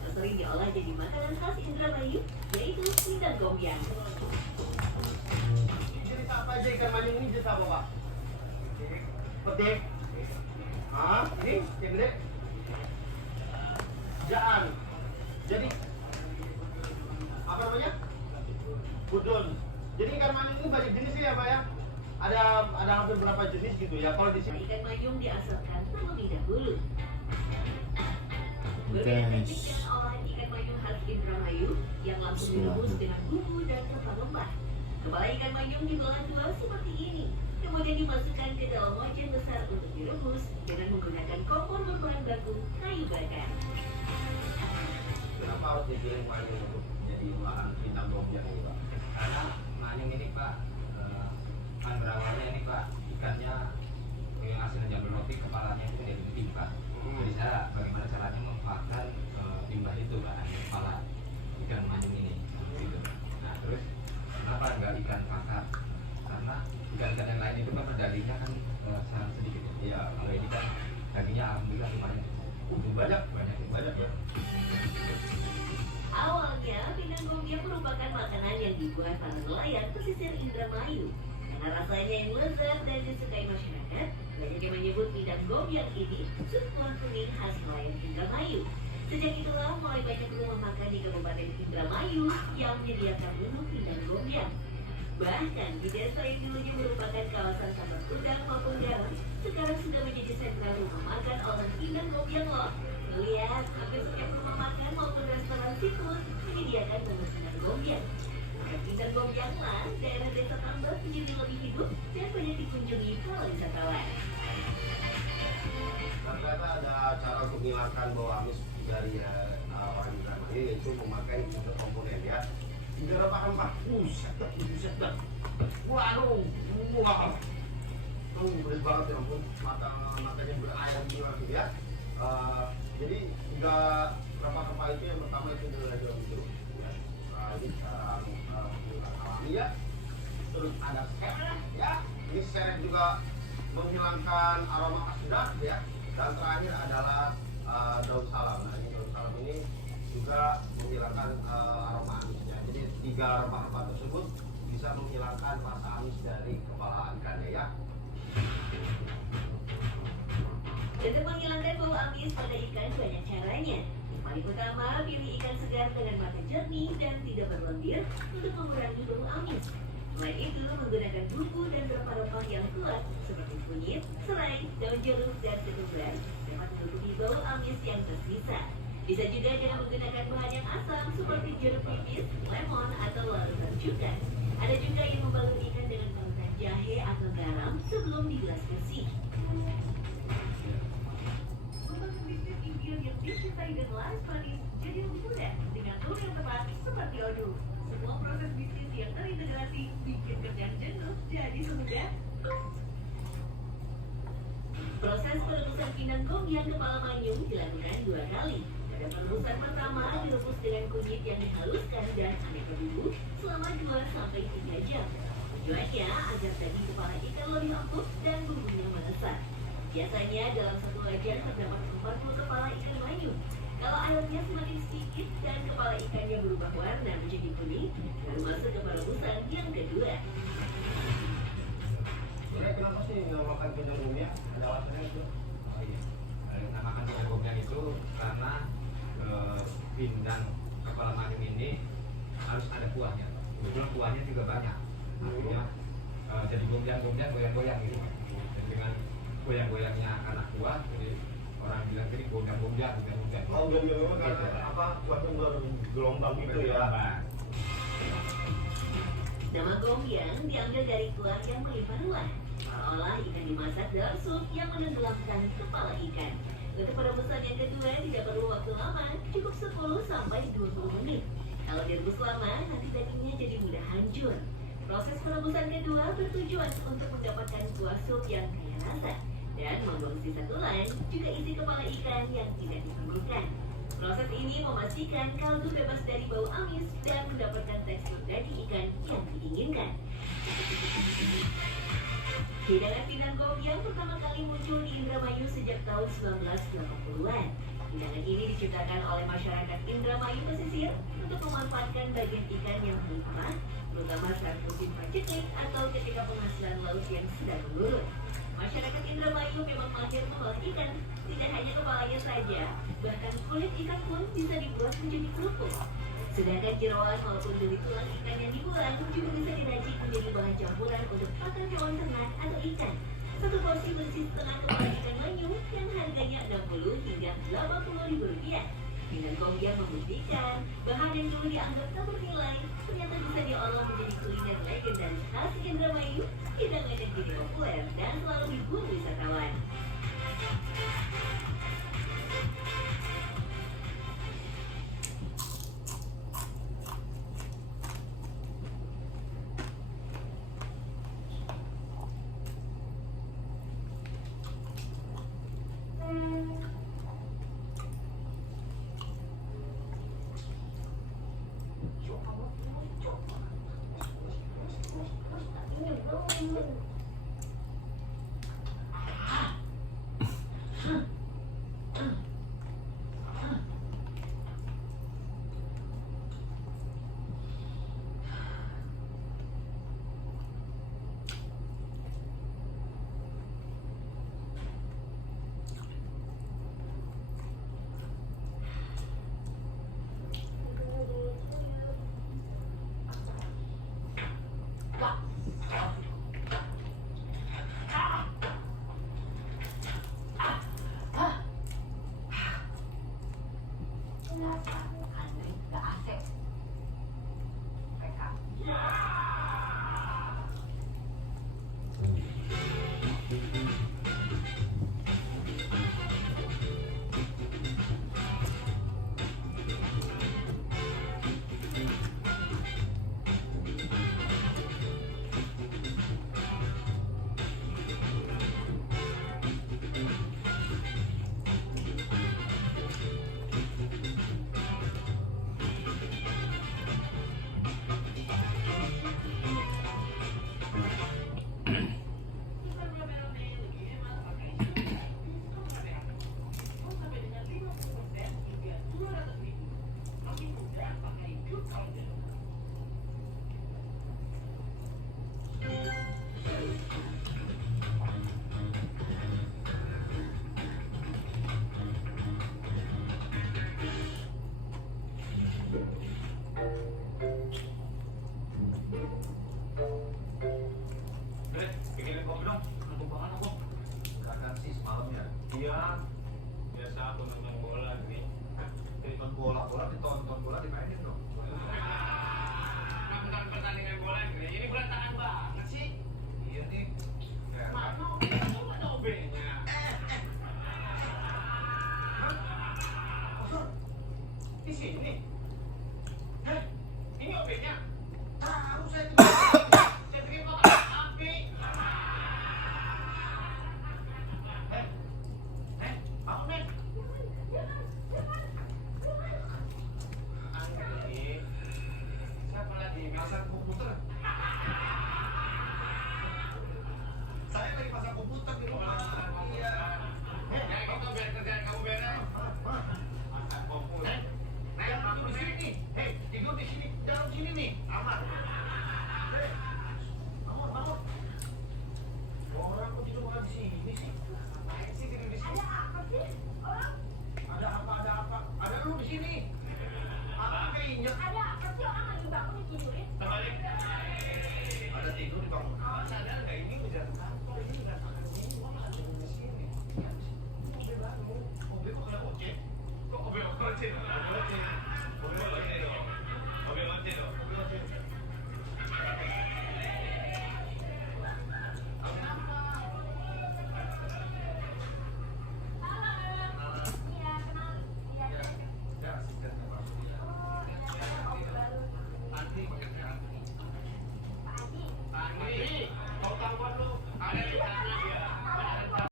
yang sering diolah jadi makanan khas Indramayu, yaitu pindang gombyan. Jenis apa aja ikan manyung ini, jenis apa Pak? Petik. Ah, ini yang gede. Jaan. Jadi apa namanya? Budon. Jadi ikan manyung ini banyak jenis ya Pak ya? Ada hampir berapa jenis gitu ya? Kalau di sini Ikan manyung diasalkan terlebih dahulu. Berbeda Guys. teknik dengan olahan ikan manyung khas Indramayu yang langsung direbus dengan bumbu dan rempah-rempah. Kepala ikan manyung dibelah dua seperti ini, kemudian dimasukkan ke dalam wajan besar untuk direbus dengan menggunakan kompor berbahan baku kayu bakar. kenapa harus digiling manyung untuk jadi olahan pindang gombyan ini Pak? Karena manyung ini Pak, kan berawalnya ini Pak, ikannya yang hasilnya jamur roti, kepalanya itu dari timba. Jadi saya bagaimana caranya memanfaatkan timba itu Pak, kepala ikan manyung ini gitu. Nah terus kenapa enggak ikan kakap? Karena ikan-ikan yang lain itu kan dagingnya kan sangat sedikit ya. Kalau ini kan dagingnya alhamdulillah lumayan Banyak ya. Awalnya, pindang gombyan merupakan makanan yang dibuat para nelayan pesisir Indramayu. Karena rasanya yang lezat dan disukai masyarakat, banyak yang menyebut pindang gombyan ini sup kuah kuning khas nelayan Indramayu. Sejak itulah mulai banyak rumah makan di Kabupaten Indramayu yang menyediakan menu pindang gombyan. Bahkan di desa yang dulunya merupakan kawasan tambak udang maupun garam, sekarang sudah menjadi sentral rumah makan olahan pindang gombyan loh. Lihat, hampir setiap rumah makan maupun restoran seafood menyediakan menu pindang gombyan. Bukan pindang gombyan lah, daerah desa Tambak menjadi lebih hidup dan banyak dikunjungi para wisatawan. Ternyata ada cara untuk menghilangkan bau amis dari orang Indramayu, yaitu memakai tiga komponen ya. Tiga rempah-rempah, buset dah. Waduh, wah, pedes banget ya ampun, matanya berair gila gitu ya. Jadi tiga rempah-rempah itu yang pertama itu adalah daun jeruk, ya. Ini alami ya. Terus ada sereh ya. Ini sereh juga menghilangkan aroma khas udang ya. Dan terakhir adalah daun salam. Nah, ini daun salam ini juga menghilangkan aroma amisnya. Jadi tiga rempah-rempah tersebut bisa menghilangkan rasa amis dari kepala ikannya ya. Untuk menghilangkan bau amis pada ikan banyak caranya. Yang paling utama, pilih ikan segar dengan mata jernih dan tidak berlendir untuk mengurangi bau amis. Selain itu, menggunakan bumbu dan rempah-rempah yang kuat seperti kunyit, serai, daun jeruk, dan ketumbar dapat menutupi bau amis yang tersisa. Bisa juga dengan menggunakan bahan yang asam seperti jeruk nipis, lemon, atau larutan cuka. Ada juga yang membalut ikan dengan parutan jahe atau garam sebelum dibilas bersih. Membangun bisnis impian yang dicintai dan laris manis jadi lebih mudah dengan tool yang tepat seperti Odoo. Semua proses bisnis yang terintegrasi bikin kerjaan jenuh jadi semudah. Proses perebusan pindang gombyan kepala manyung dilakukan 2 kali. Pada perebusan pertama direbus dengan kunyit yang dihaluskan dan aneka bumbu selama 2-3 jam. Tujuannya agar daging kepala ikan lebih empuk dan bumbunya meresap. Biasanya dalam satu wajan terdapat 40 kepala ikan manyung. Kalau airnya semakin sedikit dan kepala ikannya berubah warna menjadi kuning, baru masuk ke perebusan yang kedua. Kenapa sih namakan pindang gombyan? Ada alasannya itu? Oh iya, namakan pindang gombyan itu karena pindang kepala manyung ini harus ada kuahnya. Kebetulan kuahnya juga banyak. Artinya jadi gombyan-gombyan goyang-goyang gitu. Dan dengan goyang-goyangnya anak kuah, jadi orang bilang ini gombyan-gombyan. Oh, gombyan karena apa? Kuatnya bergelombang gitu ya. Nama gombyan diambil dari kuah yang melimpah ruah. Seolah ikan dimasak dalam sup yang menenggelamkan kepala ikan. Untuk perebusan yang kedua tidak perlu waktu lama, cukup 10-20 menit. Kalau direbus lama, nanti dagingnya jadi mudah hancur. Proses perebusan kedua bertujuan untuk mendapatkan kuah sup yang kaya rasa dan membuang sisa tulang, juga isi kepala ikan yang tidak diperlukan. Proses ini memastikan kaldu bebas dari bau amis dan mendapatkan tekstur daging ikan yang diinginkan. Hidangan pindang gombyan pertama kali muncul di Indramayu sejak tahun 1980-an. Hidangan ini diciptakan oleh masyarakat Indramayu pesisir untuk memanfaatkan bagian ikan yang melimpah, terutama saat musim paceklik atau ketika penghasilan laut yang sedang menurun. Masyarakat Indramayu memang mahir mengolah ikan, tidak hanya kepalanya saja, bahkan kulit ikan pun bisa dibuat menjadi kerupuk. Sedangkan jeroan maupun duri tulang ikan yang dibuang juga bisa diracik menjadi bahan campuran untuk pakan hewan ternak atau ikan. Satu porsi bersih setengah kepala ikan manyung yang harganya 60 hingga 80 ribu rupiah. Dengan Gombyang membuktikan bahan yang dulu dianggap tak bernilai ternyata bisa diolah menjadi kuliner legendaris khas Indramayu. Hidangan yang kini populer dan selalu diburu wisatawan. Bikinin kopi dong, ngantuk banget aku. Kakak sih semalam ya. Iya, biasa aku nonton bola nih. Nonton bola ditonton, bola dimainin dong. Nonton pertandingan bola nih, ini berantakan banget sih. Iya nih. Mana OB-nya? Maksud? Di sini. Ini OB-nya. Tahu saya Saya pikir kok api. bangun nih. Anggi, siapa lagi? Pasang komputer. Saya lagi pasang komputer di rumah. Iya. Ya gitu biar kerjaan kamu beres. Masak komputer. Kamu di sini nih. Hei, tidur di sini. Dalam sini nih. Aman. Hei, bangun. Orang kok tidur malah di sini sih? Ngapain sih tidur di sini? Ada apa sih? Orang Ada apa? Ada lu di sini. Apa kayak injek? ada apa sih? Orang lagi bangun ditidurin. Terbalik. Ada tidur di bangun. Sadar nggak ini udah kantor ini udah